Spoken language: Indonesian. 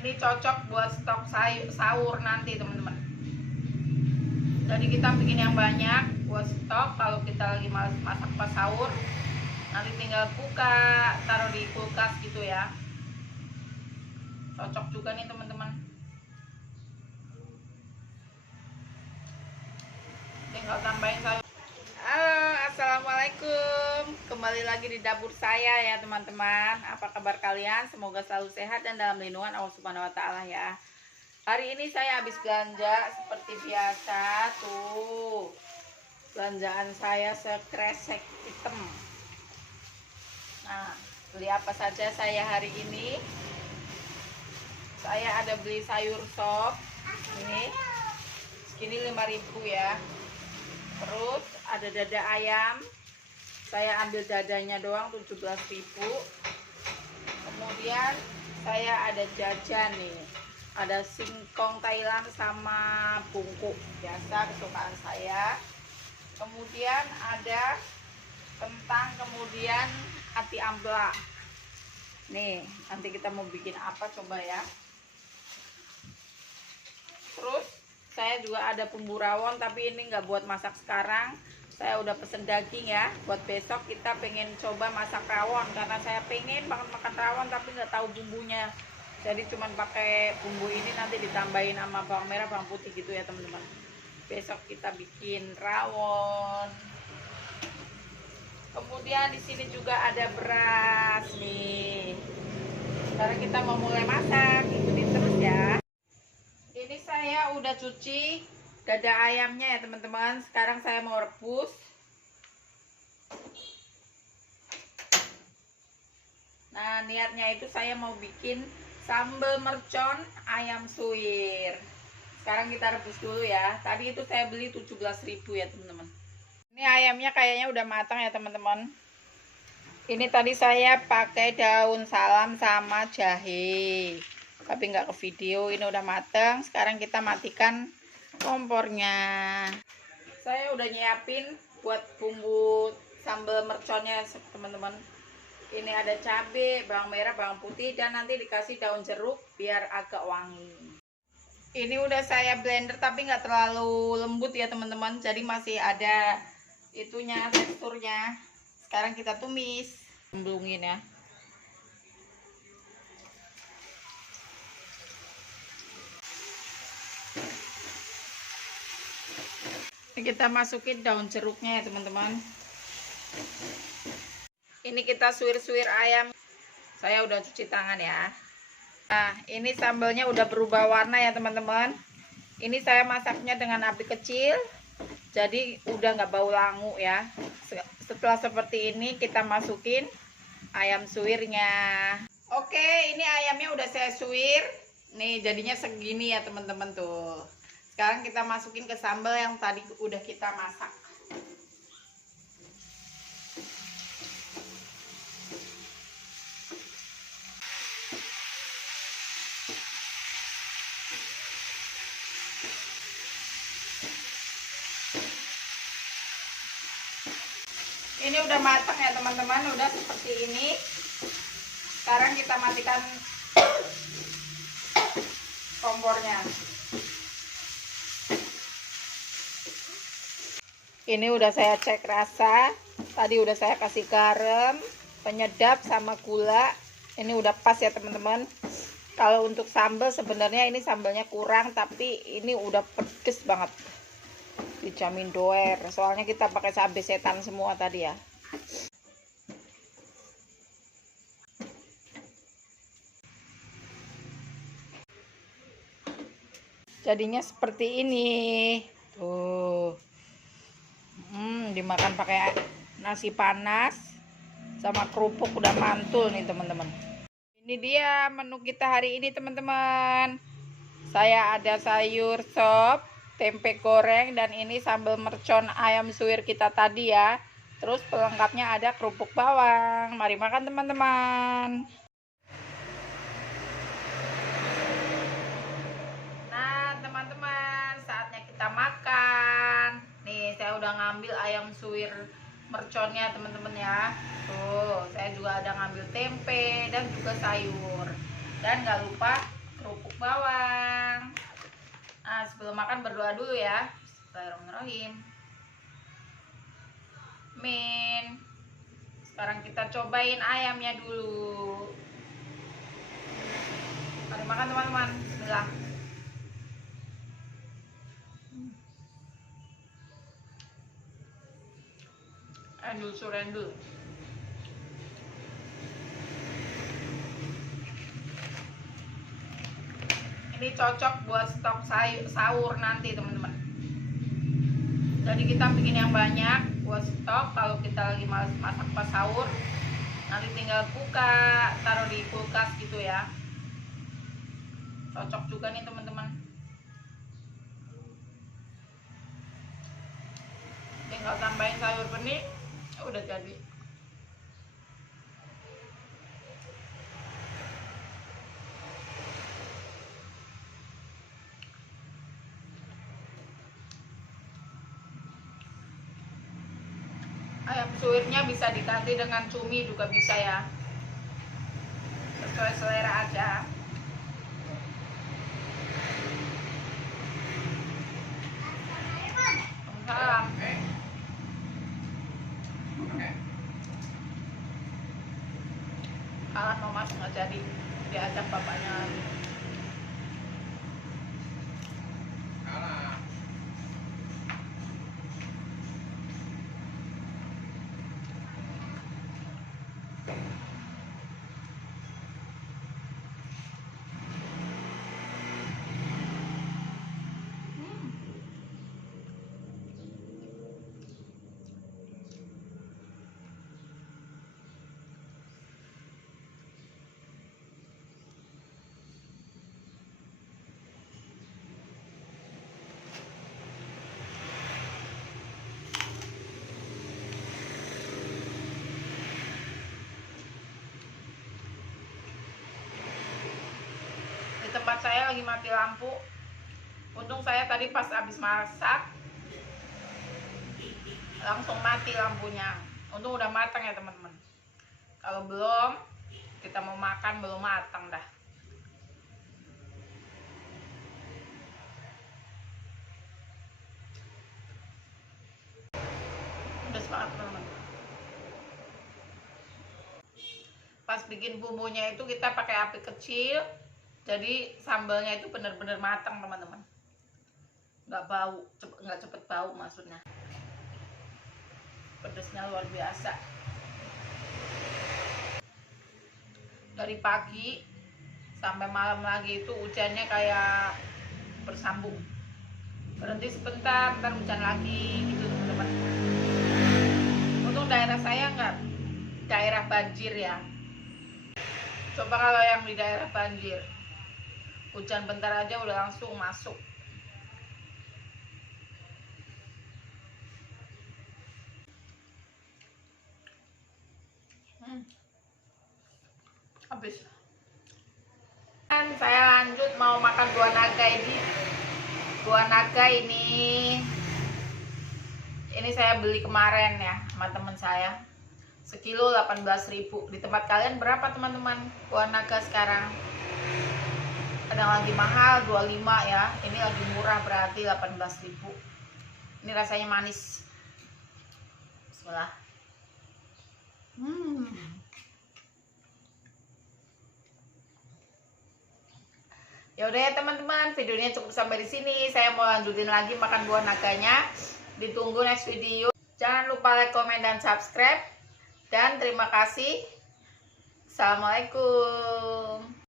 Ini cocok buat stok sahur nanti teman-teman. Jadi kita bikin yang banyak buat stok kalau kita lagi malas masak pas sahur. Nanti tinggal buka, taruh di kulkas gitu ya. Cocok juga nih teman-teman. Tinggal tambahin sayur. Halo, assalamualaikum. Kembali lagi di dapur saya ya teman-teman. Apa kabar kalian? Semoga selalu sehat dan dalam lindungan Allah Subhanahu Wa Taala ya. Hari ini saya habis belanja seperti biasa tuh. Belanjaan saya sekresek hitam. Nah, beli apa saja saya hari ini? Saya ada beli sayur sop. Ini segini 5.000 ya. Terus ada dada ayam. Saya ambil dadanya doang 17.000. Kemudian saya ada jajan nih. Ada singkong Thailand sama bungkuk biasa kesukaan saya. Kemudian ada kentang, kemudian ati ampela. Nih, nanti kita mau bikin apa coba ya. Terus saya juga ada bumbu rawon, tapi ini nggak buat masak sekarang. Saya udah pesen daging ya. Buat besok kita pengen coba masak rawon, karena saya pengen banget makan rawon tapi nggak tahu bumbunya. Jadi cuman pakai bumbu ini, nanti ditambahin sama bawang merah, bawang putih gitu ya teman-teman. Besok kita bikin rawon. Kemudian di sini juga ada beras nih. Sekarang kita mau mulai masak, ikutin terus ya. Ini saya udah cuci dada ayamnya ya teman-teman. Sekarang saya mau rebus. Nah, niatnya itu saya mau bikin sambal mercon ayam suwir. Sekarang kita rebus dulu ya. Tadi itu saya beli 17.000 ya teman-teman. Ini ayamnya kayaknya udah matang ya teman-teman. Ini tadi saya pakai daun salam sama jahe, tapi nggak ke video. Ini udah matang. Sekarang kita matikan kompornya. Saya udah nyiapin buat bumbu sambal merconnya teman-teman. Ini ada cabai, bawang merah, bawang putih, dan nanti dikasih daun jeruk biar agak wangi. Ini udah saya blender tapi nggak terlalu lembut ya teman-teman. Jadi masih ada itunya, teksturnya. Sekarang kita tumis, cemplungin ya. Ini kita masukin daun jeruknya ya teman-teman. Ini kita suwir-suwir ayam. Saya udah cuci tangan ya. Nah, ini sambalnya udah berubah warna ya teman-teman. Ini saya masaknya dengan api kecil, jadi udah nggak bau langu ya. Setelah seperti ini kita masukin ayam suwirnya. Oke, ini ayamnya udah saya suwir. Nih jadinya segini ya teman-teman tuh. Sekarang kita masukin ke sambal yang tadi udah kita masak. Ini udah matang ya teman-teman, udah seperti ini. Sekarang kita matikan kompornya. Ini udah saya cek rasa. Tadi udah saya kasih garam, penyedap sama gula. Ini udah pas ya teman-teman. Kalau untuk sambal sebenarnya ini sambalnya kurang, tapi ini udah pedes banget. Dijamin doer, soalnya kita pakai cabai setan semua tadi ya. Jadinya seperti ini tuh. Dimakan pakai nasi panas sama kerupuk udah mantul nih teman-teman. Ini dia menu kita hari ini teman-teman. Saya ada sayur sop, tempe goreng, dan ini sambal mercon ayam suwir kita tadi ya. Terus pelengkapnya ada kerupuk bawang. Mari makan teman-teman. Nah teman-teman, saatnya kita makan. Nih saya udah ngambil ayam suwir merconnya teman-teman ya. Tuh saya juga ada ngambil tempe dan juga sayur. Dan gak lupa kerupuk bawang. Nah, sebelum makan berdoa dulu ya. Bismillahirrahmanirrahim. Amin. Sekarang kita cobain ayamnya dulu. Mari makan teman-teman. Bismillah. Endul surendul. Ini cocok buat stok sahur nanti teman-teman. Jadi kita bikin yang banyak buat stok. Kalau kita lagi malas masak pas sahur, nanti tinggal buka, taruh di kulkas gitu ya. Cocok juga nih teman-teman. Tinggal tambahin sayur bening, udah jadi. Ayam suwirnya bisa diganti dengan cumi juga bisa ya, sesuai selera aja. Salam. Kalah mau masuk nggak jadi, diajak bapaknya lagi. Di tempat saya lagi mati lampu. Untung saya tadi pas habis masak langsung mati lampunya. Untung udah matang ya teman-teman. Kalau belum, kita mau makan belum matang dah. Udah banget teman-teman. Pas bikin bumbunya itu kita pakai api kecil, jadi sambalnya itu benar-benar matang teman-teman. Nggak bau, nggak cepet bau maksudnya. Pedasnya luar biasa. Dari pagi sampai malam lagi itu hujannya kayak bersambung. Berhenti sebentar, ntar hujan lagi gitu teman-teman. Untung daerah saya nggak daerah banjir ya. Coba kalau yang di daerah banjir, hujan bentar aja udah langsung masuk. Habis. Dan saya lanjut mau makan buah naga ini. Buah naga ini saya beli kemarin ya sama teman saya. Sekilo 18.000. Di tempat kalian berapa teman-teman buah naga sekarang? Kadang lagi mahal 25 ya. Ini lagi murah berarti 18.000. Ini rasanya manis. Bismillah. Ya udah ya teman-teman, videonya cukup sampai di sini. Saya mau lanjutin lagi makan buah naganya. Ditunggu next video. Jangan lupa like, komen, dan subscribe. Dan terima kasih. Assalamualaikum.